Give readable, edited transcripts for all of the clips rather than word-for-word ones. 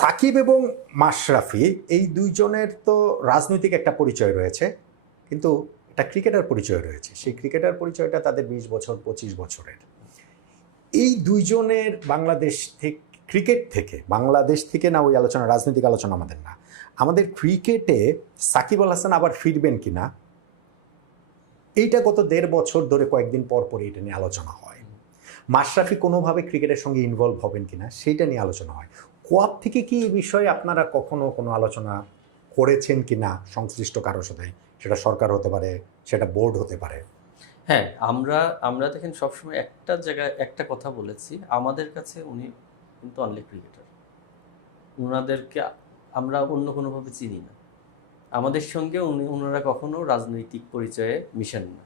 সাকিব এবং মাশরাফি এই দুইজনের তো রাজনৈতিক একটা পরিচয় রয়েছে, কিন্তু একটা ক্রিকেটার পরিচয় রয়েছে। সেই ক্রিকেটার পরিচয়টা তাদের 20 বছর 25 বছরের। এই দুইজনের বাংলাদেশ থেকে, ক্রিকেট থেকে, বাংলাদেশ থেকে না, ওই আলোচনা রাজনৈতিক আলোচনা আমাদের না, আমাদের ক্রিকেটে সাকিব আল হাসান আবার ফিরবেন কিনা, এইটা গত 1.5 বছর ধরে কয়েকদিন পর পর এটা নিয়ে আলোচনা হয়। মাশরাফি কোনোভাবে ক্রিকেটের সঙ্গে ইনভলভ হবেন কিনা সেইটা নিয়ে আলোচনা হয়। কোয়াব থেকে কি এই বিষয়ে আপনারা কখনো কোনো আলোচনা করেছেন কিনা সংশ্লিষ্ট কারোর সাথে? সেটা সরকার হতে পারে, সেটা বোর্ড হতে পারে। হ্যাঁ, আমরা আমরা দেখেন সবসময় একটা জায়গায় একটা কথা বলেছি, আমাদের কাছে উনি কিন্তু অনলি ক্রিকেটার। ওনাদেরকে আমরা অন্য কোনোভাবে চিনি না। আমাদের সঙ্গে ওনারা কখনো রাজনৈতিক পরিচয়ে মিশেন না।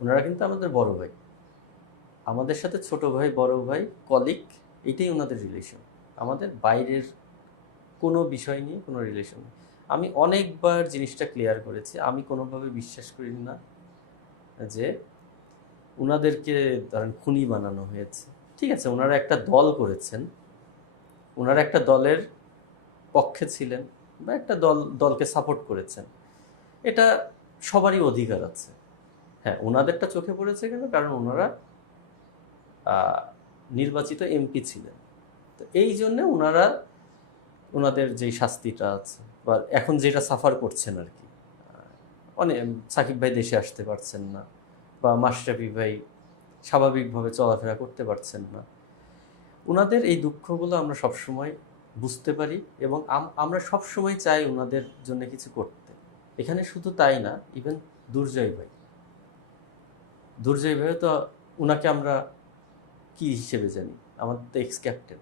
ওনারা কিন্তু আমাদের বড় ভাই, আমাদের সাথে ছোট ভাই, বড় ভাই, কলিগ, এটাই ওনাদের রিলেশন। আমাদের বাইরের কোনো বিষয় নিয়ে কোনো রিলেশন নেই। আমি অনেকবার জিনিসটা ক্লিয়ার করেছি, আমি কোনোভাবে বিশ্বাস করি না যে ওনাদেরকে ধরেন খুনি বানানো হয়েছে। ঠিক আছে, ওনারা একটা দল করেছেন, ওনারা একটা দলের পক্ষে ছিলেন বা একটা দলকে সাপোর্ট করেছেন, এটা সবারই অধিকার আছে। হ্যাঁ, ওনাদেরটা চোখে পড়েছে কেন? কারণ ওনারা নির্বাচিত এমপি ছিলেন। তো এই জন্যে ওনাদের যেই শাস্তিটা আছে বা এখন যেটা সাফার করছেন আর কি, অনেক সাকিব ভাই দেশে আসতে পারছেন না, বা মাশরাফি ভাই স্বাভাবিকভাবে চলাফেরা করতে পারছেন না, ওনাদের এই দুঃখগুলো আমরা সবসময় বুঝতে পারি এবং আমরা সবসময় চাই ওনাদের জন্য কিছু করতে। এখানে শুধু তাই না, ইভেন দুর্জয় ভাই, দুর্জয় ভাইও তো, ওনাকে আমরা কি হিসেবে জানি? আমাদের তো এক্স ক্যাপ্টেন,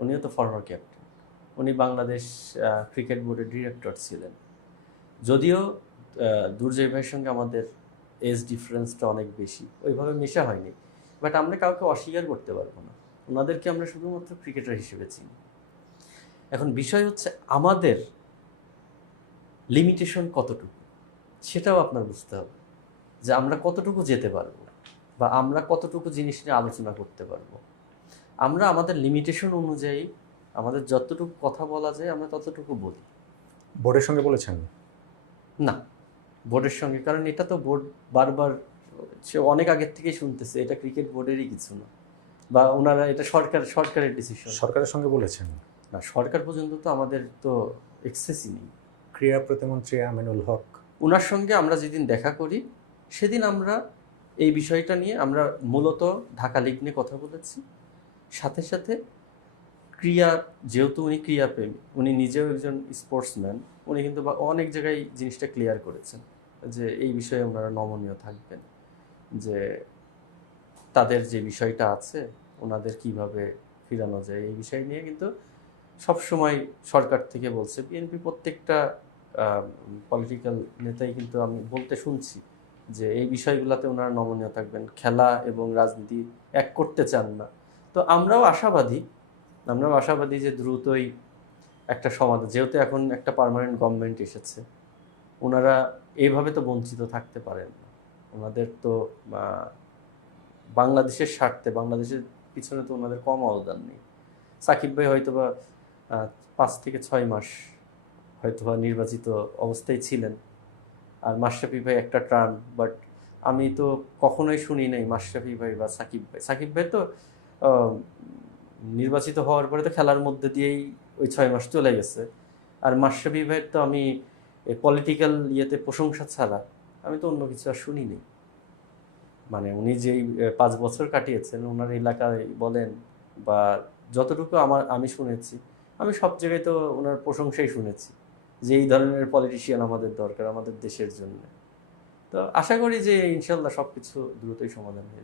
উনিও তো ফরমার ক্যাপ্টেন, উনি বাংলাদেশ ক্রিকেট বোর্ডের ডিরেক্টর ছিলেন। যদিও দুর্জয় ভাইয়ের সঙ্গে আমাদের এজ ডিফারেন্সটা অনেক বেশি, ওইভাবে মেশা হয়নি, বাট আমরা কাউকে অস্বীকার করতে পারবো না, ওনাদেরকে আমরা শুধুমাত্র ক্রিকেটার হিসেবে চিনি। এখন বিষয় হচ্ছে আমাদের লিমিটেশন কতটুকু, সেটাও আপনার বুঝতে হবে, যে আমরা কতটুকু যেতে পারবো বা আমরা কতটুকু জিনিস নিয়ে আলোচনা করতে পারবো। আমরা আমাদের লিমিটেশন অনুযায়ী আমাদের যতটুকু কথা বলা যায় আমরা ততটুকু বলি। বোর্ডের সঙ্গে বলেছেন? না, বোর্ডের সঙ্গে, কারণ এটা তো বোর্ড বারবার, সে অনেক আগের থেকেই শুনতেছে এটা ক্রিকেট বোর্ডেরই কিছু না, বা ওনারা এটা সরকারের ডিসিশন। সরকারের সঙ্গে বলেছেন? না, সরকার পর্যন্ত তো আমাদের তো এক্সেসই নেই। ক্রীড়া প্রতিমন্ত্রী আমিনুল হক, ওনার সঙ্গে আমরা যেদিন দেখা করি সেদিন আমরা এই বিষয়টা নিয়ে আমরা মূলত ঢাকা লিগ নিয়ে কথা বলেছি। সাথে সাথে ক্রীড়া, যেহেতু উনি ক্রীড়াপ্রেমী, উনি নিজেও একজন স্পোর্টসম্যান, উনি কিন্তু অনেক জায়গায় জিনিসটা ক্লিয়ার করেছেন যে এই বিষয়ে ওনারা নমনীয় থাকবেন, যে তাদের যে বিষয়টা আছে ওনাদের কিভাবে ফিরানো যায় এই বিষয় নিয়ে কিন্তু সবসময় সরকার থেকে বলছে। বিএনপি প্রত্যেকটা পলিটিক্যাল নেতাই কিন্তু আমি বলতে শুনছি যে এই বিষয়গুলোতে ওনারা নমনীয় থাকবেন, খেলা এবং রাজনীতি এক করতে চান না। তো আমরাও আশাবাদী যে দ্রুতই একটা সমাধান, যেহেতু এখন একটা পার্মানেন্ট গভর্নমেন্ট এসেছে, ওনারা এইভাবে তো বঞ্চিত থাকতে পারেন না। ওনাদের তো বাংলাদেশের স্বার্থে, বাংলাদেশের পিছনে তো ওনাদের কম অবদান নেই। সাকিব ভাই হয়তোবা 5 থেকে 6 মাস হয়তোবা নির্বাচিত অবস্থায় ছিলেন, আর মাশরাফি ভাই একটা টার্ম, বাট আমি তো কখনোই শুনি নাই মাশরাফি ভাই বা সাকিব ভাই তো নির্বাচিত হওয়ার পরে তো খেলার মধ্যে দিয়েই ওই 6 মাস চলে গেছে। আর মাশরাফি ভাইয়ের তো আমি পলিটিক্যাল ইয়েতে প্রশংসা ছাড়া আমি তো অন্য কিছু আর শুনি নি। মানে উনি যেই 5 বছর কাটিয়েছেন ওনার এলাকায় বলেন বা যতটুকু আমি শুনেছি, আমি সব জায়গায় তো ওনার প্রশংসাই শুনেছি যে এই ধরনের পলিটিশিয়ান আমাদের দরকার আমাদের দেশের জন্য। তো আশা করি যে ইনশাল্লাহ সব কিছু দ্রুতই সমাধান হয়ে যাবে।